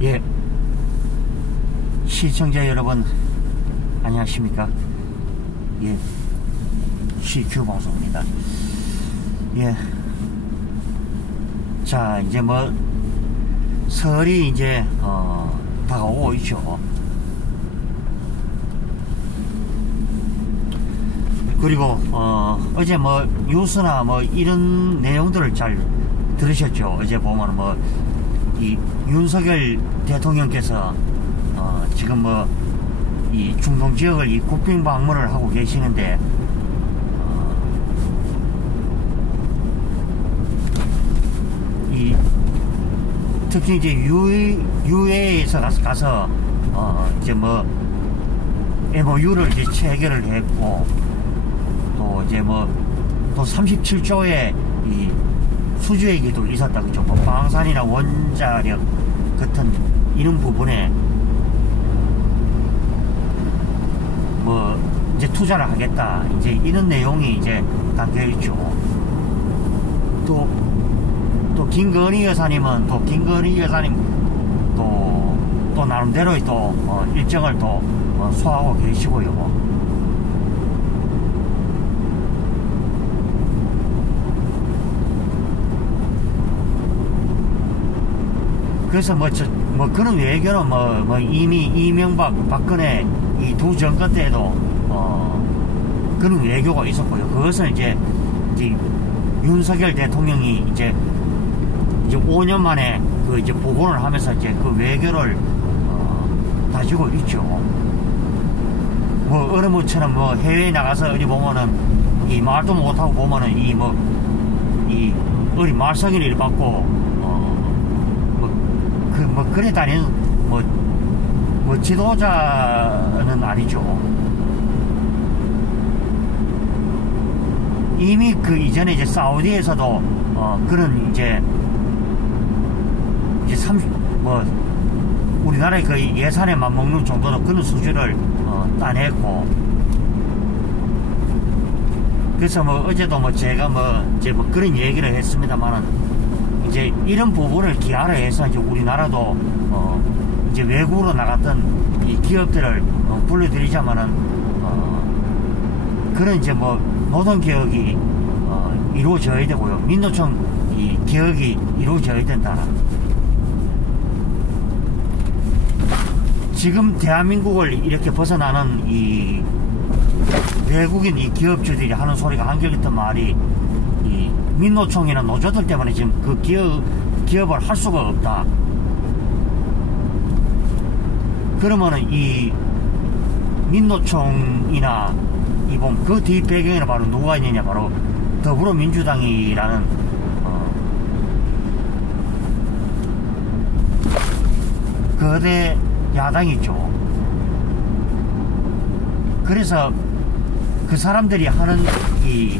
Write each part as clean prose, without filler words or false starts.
예, 시청자 여러분 안녕하십니까. 예, CQ 방송입니다. 예, 자 이제 뭐 설이 이제 다가오고 있죠. 그리고 어제 뭐 뉴스나 뭐 이런 내용들을 잘 들으셨죠. 어제 보면 뭐 이 윤석열 대통령께서 지금 뭐 이 중동 지역을 이 국빈 방문을 하고 계시는데 이 특히 이제 UAE에서 가서 이제 뭐 MOU를 이제 체결을 했고, 또 이제 뭐 또 37조의 이 수주 얘기도 있었다, 그죠? 뭐 방산이나 원자력 같은 이런 부분에 뭐 이제 투자를 하겠다, 이제 이런 내용이 이제 담겨 있죠. 또 김건희 여사님은 또 나름대로의 또 일정을 또 소화하고 계시고요. 그래서 뭐 그런 외교는 뭐 이미 이명박, 박근혜 이 두 정권 때에도 그런 외교가 있었고요. 그것을 이제 윤석열 대통령이 이제 5년 만에 그 이제 복원을 하면서 이제 그 외교를 다지고 있죠. 뭐 어느무처럼 뭐 해외에 나가서 어디 보면은 이 말도 못하고 보면은 이 어리 말썽이를 받고 그래 다니는 뭐 지도자는 아니죠. 이미 그 이전에 이제 사우디에서도 그런 이제 뭐 우리나라의 그 예산에 맞먹는 정도の그런 수준을 따냈고, 그래서 뭐 어제도 뭐 제가 이제 그런 얘기를 했습니다만은, 이제 이런 부분을 기하를 해서 이제 우리나라도 이제 외국으로 나갔던 이 기업들을 불러들이자마는 그런 이제 뭐 노동 개혁이 이루어져야 되고요. 민노총 이 개혁이 이루어져야 된다. 지금 대한민국을 이렇게 벗어나는 이 외국인 이 기업주들이 하는 소리가 한결같은 말이, 이 민노총이나 노조들 때문에 지금 그 기업을 할 수가 없다. 그러면은 이 민노총이나 이번 그 뒷배경에는 바로 누가 있느냐, 바로 더불어민주당이라는 거대 야당이 있죠. 그래서 그 사람들이 하는 이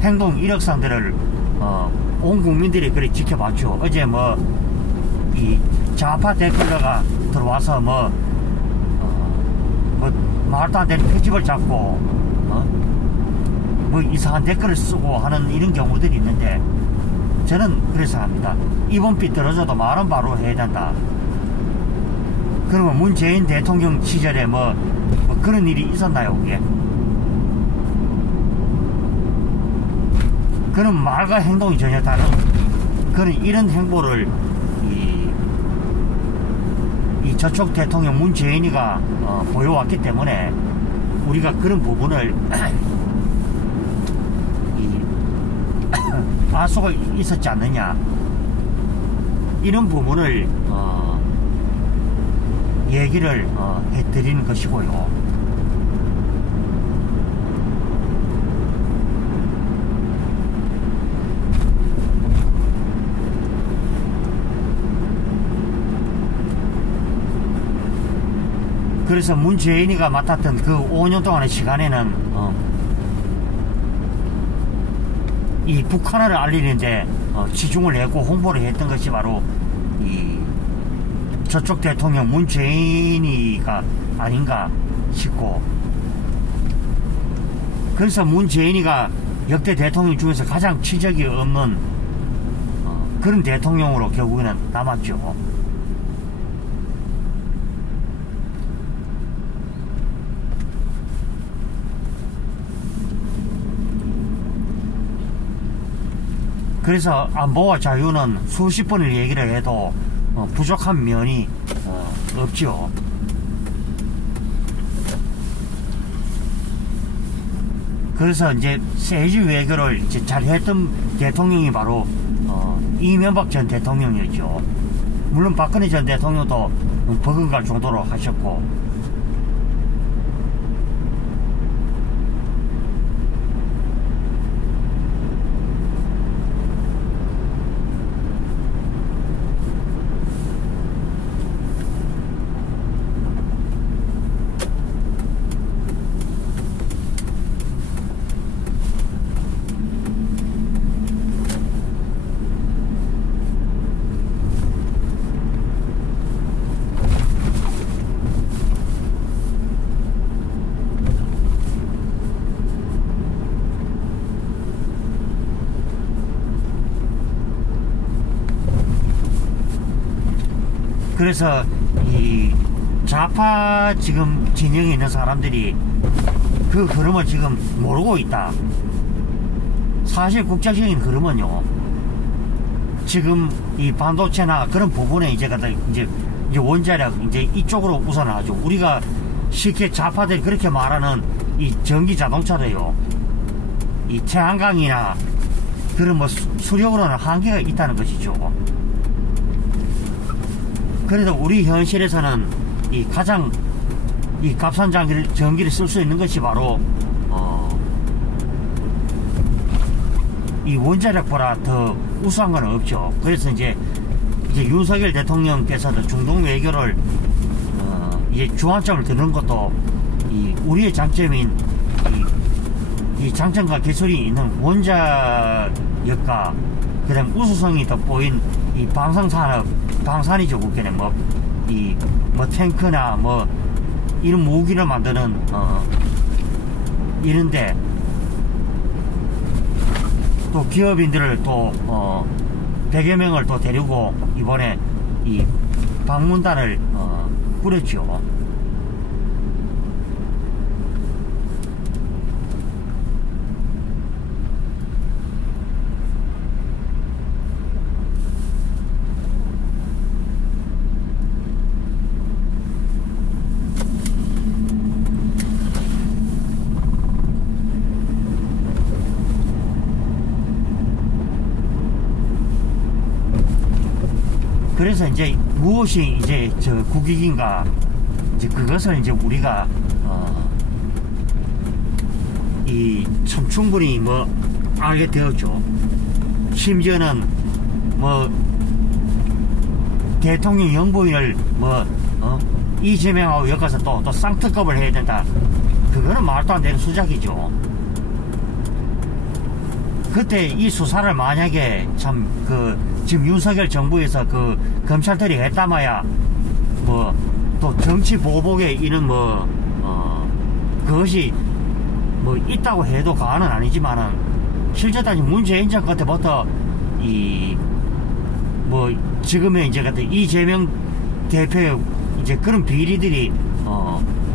행동 이력상들을 온 국민들이 그래 지켜봤죠. 어제 뭐 이 좌파 댓글러가 들어와서 뭐 말도 안 되는 표집을 잡고 뭐 이상한 댓글을 쓰고 하는 이런 경우들이 있는데, 저는 그래서 합니다. 이번 삐 떨어져도 말은 바로 해야 된다. 그러면 문재인 대통령 시절에 뭐 그런 일이 있었나요, 그게? 그런 말과 행동이 전혀 다른 그런 이런 행보를 이 저쪽 대통령 문재인이가 보여왔기 때문에 우리가 그런 부분을 알 수가 있었지 않느냐, 이런 부분을 얘기를 해드리는 것이고요. 그래서 문재인이가 맡았던 그 5년 동안의 시간에는 이 북한을 알리는데 치중을 했고 홍보를 했던 것이 바로 이 저쪽 대통령 문재인이가 아닌가 싶고, 그래서 문재인이가 역대 대통령 중에서 가장 치적이 없는 그런 대통령으로 결국에는 남았죠. 그래서 안보와 자유는 수십 번을 얘기를 해도 부족한 면이 없죠. 그래서 이제 세지 외교를 이제 잘했던 대통령이 바로 이명박 전 대통령이었죠. 물론 박근혜 전 대통령도 버금갈 정도로 하셨고. 그래서 이 좌파 지금 진영에 있는 사람들이 그 흐름을 지금 모르고 있다. 사실 국제적인 흐름은요, 지금 이 반도체나 그런 부분에 이제 원자력 이제 이쪽으로 우선 하죠. 우리가 쉽게 좌파들이 그렇게 말하는 이 전기 자동차도요, 이 태양광이나 그런 뭐 수력으로는 한계가 있다는 것이죠. 그래도 우리 현실에서는 이 가장 이 값싼 전기를 쓸 수 있는 것이 바로 이 원자력보다 더 우수한 건 없죠. 그래서 이제 윤석열 대통령께서도 중동 외교를 이제 주안점을 드는 것도 이 우리의 장점인 이 장점과 기술이 있는 원자력과 그다음 우수성이 돋보인 이 방산산업, 방산이죠. 국내는 뭐 탱크나 뭐 이런 무기를 만드는 이런데 또 기업인들을 또 100여 명을 또 데리고 이번에 이 방문단을 꾸렸죠. 그래서 이제 무엇이 이제 국익인가, 이제 그것을 이제 우리가 참 충분히 뭐 알게 되었죠. 심지어는 뭐 대통령 영부인을 이재명하고 엮어서 또 쌍특급을 해야 된다. 그거는 말도 안 되는 수작이죠. 그때 이 수사를 만약에 지금 윤석열 정부에서 검찰들이 했다마야 또 정치 보복에 이런 그것이 있다고 해도 과언은 아니지만은 실제로 문재인 정권 때부터 지금의 이제 이재명 대표의 이제 그런 비리들이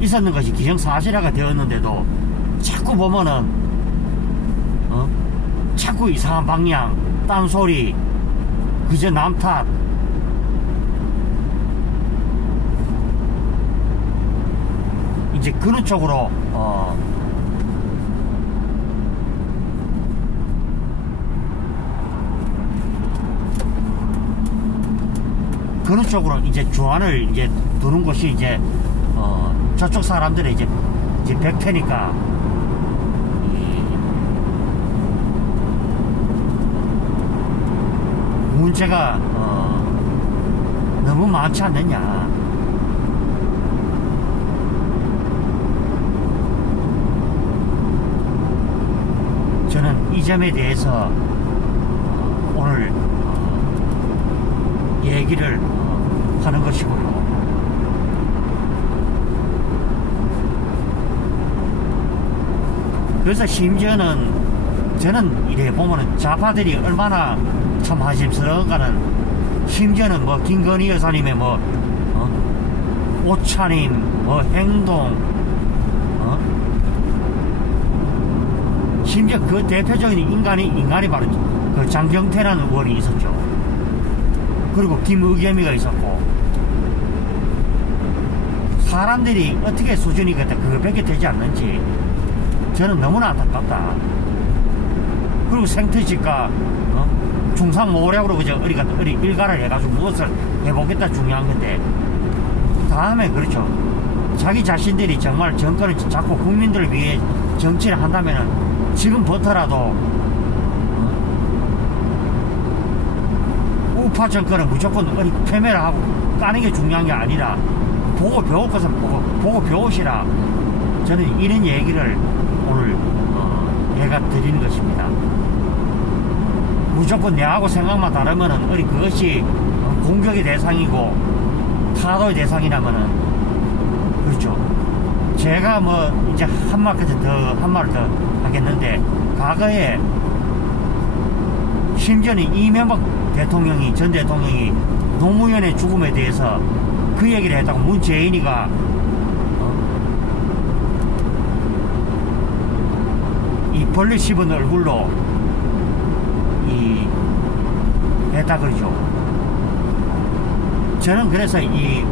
있었는 것이 기정사실화가 되었는데도 자꾸 보면은 자꾸 이상한 방향, 딴소리, 그저 남 탓. 이제 그런 쪽으로 그런 쪽으로 이제 주안을 이제 두는 것이 이제 저쪽 사람들의 이제 백태니까 문제가 너무 많지 않느냐. 저는 이 점에 대해서 오늘 얘기를 하는 것이고요. 그래서 심지어는 저는 이래 보면은 좌파들이 얼마나 참 한심스러운가는, 심지어는 김건희 여사님의 옷차림, 행동, 심지어 그 대표적인 인간이 바로 그 장경태라는 의원이 있었죠. 그리고 김의겸이가 있었고, 사람들이 어떻게 수준이 그거밖에 되지 않는지 저는 너무나 안타깝다. 그리고 생태지가 중상 모략으로 그저 어리 일가를 해가지고 무엇을 해보겠다 중요한 건데, 다음에 그렇죠. 자기 자신들이 정말 정권을 잡고 국민들을 위해 정치를 한다면은 지금부터라도 우파 정권은 무조건 패배를 하고 까는 게 중요한 게 아니라 보고 배울 것은 보고 배우시라. 저는 이런 얘기를 오늘 얘가 드리는 것입니다. 무조건 내하고 생각만 다르면은 그것이 공격의 대상이고 타도의 대상이라면은 그렇죠. 제가 뭐 이제 한 말을 더 하겠는데, 과거에 심지어는 이명박 대통령이, 전 대통령이 노무현의 죽음에 대해서 그 얘기를 했다고 문재인이가 이 벌레 씹은 얼굴로 했다 그러죠. 저는 그래서 이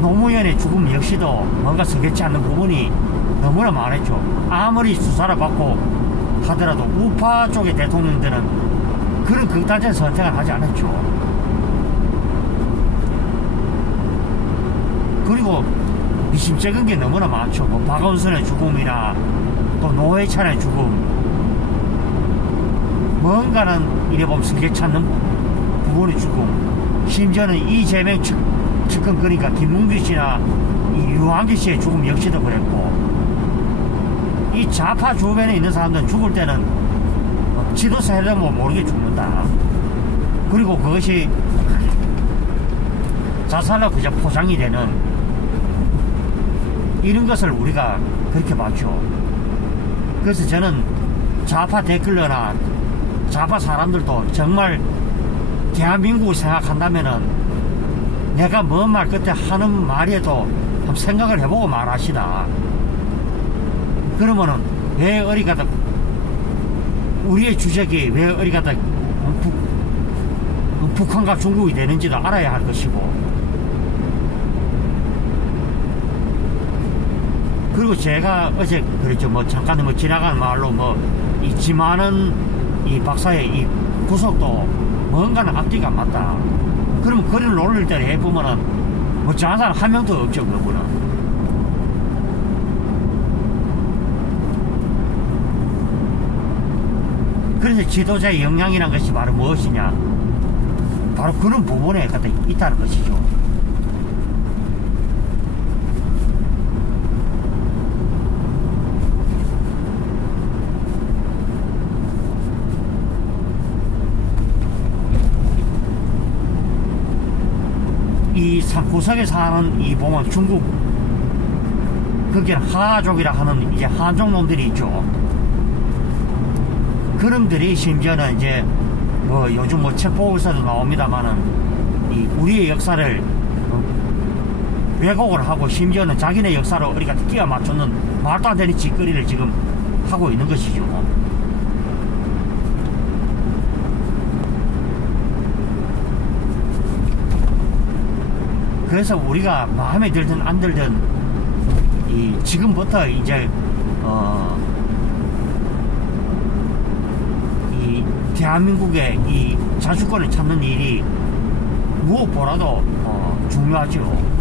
노무현의 죽음 역시도 뭔가 석연치 않는 부분이 너무나 많았죠. 아무리 수사를 받고 하더라도 우파 쪽의 대통령들은 그런 극단적 선택을 하지 않았죠. 그리고 미심쩍은 게 너무나 많죠. 뭐 박원순의 죽음이나 또 노회찬의 죽음, 뭔가는 이래보면 석연치 않는 부분의 죽음, 심지어는 이재명 측근, 그러니까 김문규 씨나 이 유한기 씨의 죽음 역시도 그랬고, 이 좌파 주변에 있는 사람들은 죽을 때는 지도사 해도 모르게 죽는다. 그리고 그것이 자살로 그저 포장이 되는 이런 것을 우리가 그렇게 봤죠. 그래서 저는 좌파 댓글러나 좌파 사람들도 정말 대한민국을 생각한다면은 내가 뭔 말 그때 하는 말에도 한번 생각을 해보고 말하시다. 그러면은 왜 어리가다 우리의 주적이 왜 어리가다 북한과 중국이 되는지도 알아야 할 것이고, 그리고 제가 어제 그랬죠. 뭐 잠깐 뭐 지나가는 말로 뭐 이 지만은 이 박사의 이 구속도 뭔가는 앞뒤가 안 맞다. 그러면 그를 놀릴 때를 해보면은 뭐 저한 사람 한 명도 없죠. 그분은. 그래서 지도자의 역량이란 것이 바로 무엇이냐, 바로 그런 부분에 있다는 것이죠. 이 구석에 사는 이 보면 중국 거기는 하족이라 하는 이제 한족 놈들이 있죠. 그놈들이 심지어는 이제 뭐 요즘 뭐 책 보고서도 나옵니다만은 이 우리의 역사를 왜곡을 하고 심지어는 자기네 역사로 우리가 끼워 맞추는 말도 안 되는 짓거리를 지금 하고 있는 것이죠. 그래서 우리가 마음에 들든 안 들든 이 지금부터 이제 이 대한민국의 이 자주권을 찾는 일이 무엇보다도 중요하죠.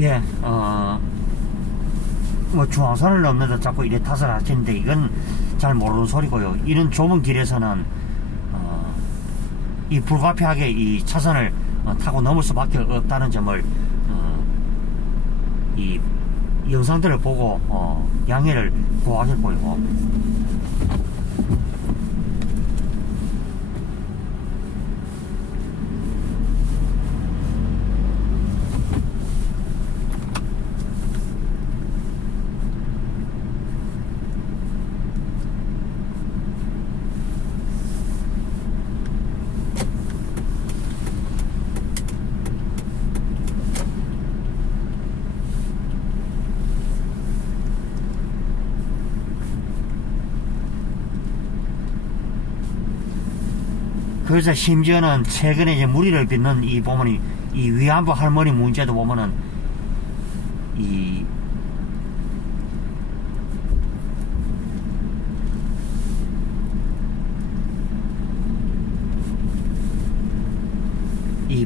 예, 뭐 중앙선을 넘는다 자꾸 이래 탓을 하시는데 이건 잘 모르는 소리고요. 이런 좁은 길에서는 이 불가피하게 이 차선을 타고 넘을 수밖에 없다는 점을 이 영상들을 보고 양해를 구하겠고요. 그래서 심지어는 최근에 이제 무리를 빚는 이 보면 이 위안부 할머니 문제도 보면은 이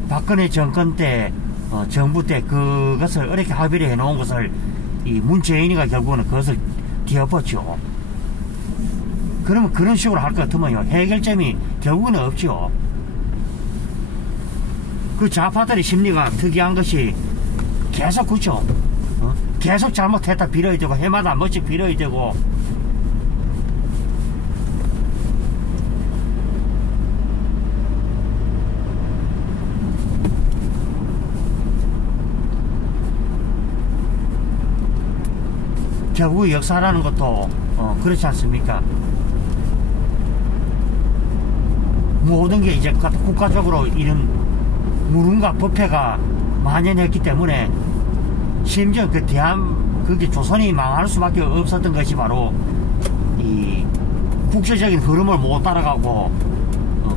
박근혜 정권 때 정부 때 그것을 이렇게 합의를 해놓은 것을 이 문재인이가 결국은 그것을 뒤엎었죠. 그러면 그런 식으로 할 것 같으면요, 해결점이 결국은 없죠. 그 좌파들의 심리가 특이한 것이 계속 그렇죠. 계속 잘못했다 빌어야 되고 해마다 한 번씩 빌어야 되고. 결국 역사라는 것도 그렇지 않습니까? 모든 게 이제 국가적으로 이런 무능과 부패가 만연했기 때문에 심지어 그게 조선이 망할 수밖에 없었던 것이 바로 이 국제적인 흐름을 못 따라가고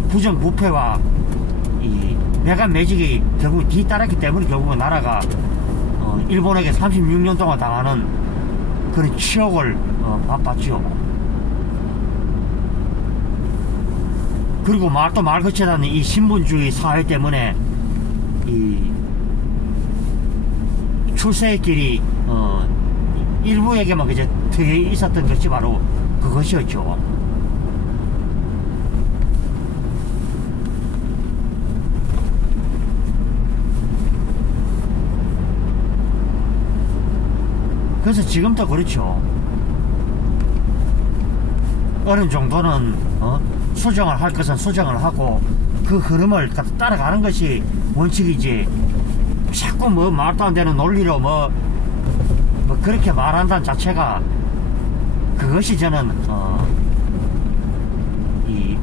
부정부패와 이 내각 매직이 결국 뒤따랐기 때문에 결국은 나라가 일본에게 36년 동안 당하는 그런 치욕을 맛봤지요. 그리고 또 말 끝이 나는 이 신분주의 사회 때문에 이 출세의 길이 일부에게만 이제 트여 있었던 것이 바로 그것이었죠. 그래서 지금도 그렇죠. 어느 정도는 수정을 할 것은 수정을 하고 그 흐름을 따라가는 것이 원칙이지, 자꾸 뭐 말도 안 되는 논리로 뭐 그렇게 말한다는 자체가 그것이 저는 이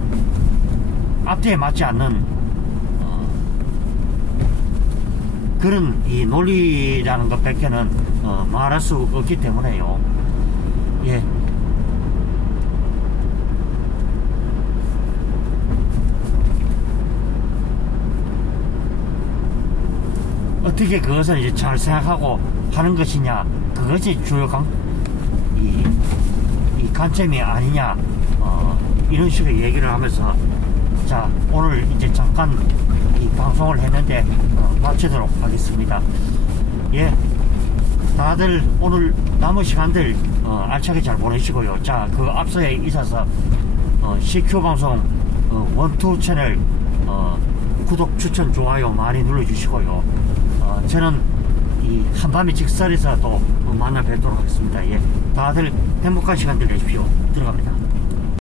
앞뒤에 맞지 않는 그런 이 논리라는 것 밖에는 말할 수 없기 때문에요. 예. 어떻게 그것을 이제 잘 생각하고 하는 것이냐, 그것이 주요 이 관점이 아니냐, 이런 식의 얘기를 하면서, 자, 오늘 이제 잠깐 이 방송을 했는데 마치도록 하겠습니다. 예, 다들 오늘 남은 시간들 알차게 잘 보내시고요. 자, 그 앞서에 있어서 CQ 방송 1, 2 채널 구독, 추천, 좋아요 많이 눌러주시고요. 저는 이 한밤의 직설에서 또 만나 뵙도록 하겠습니다. 예, 다들 행복한 시간들 되십시오. 들어갑니다.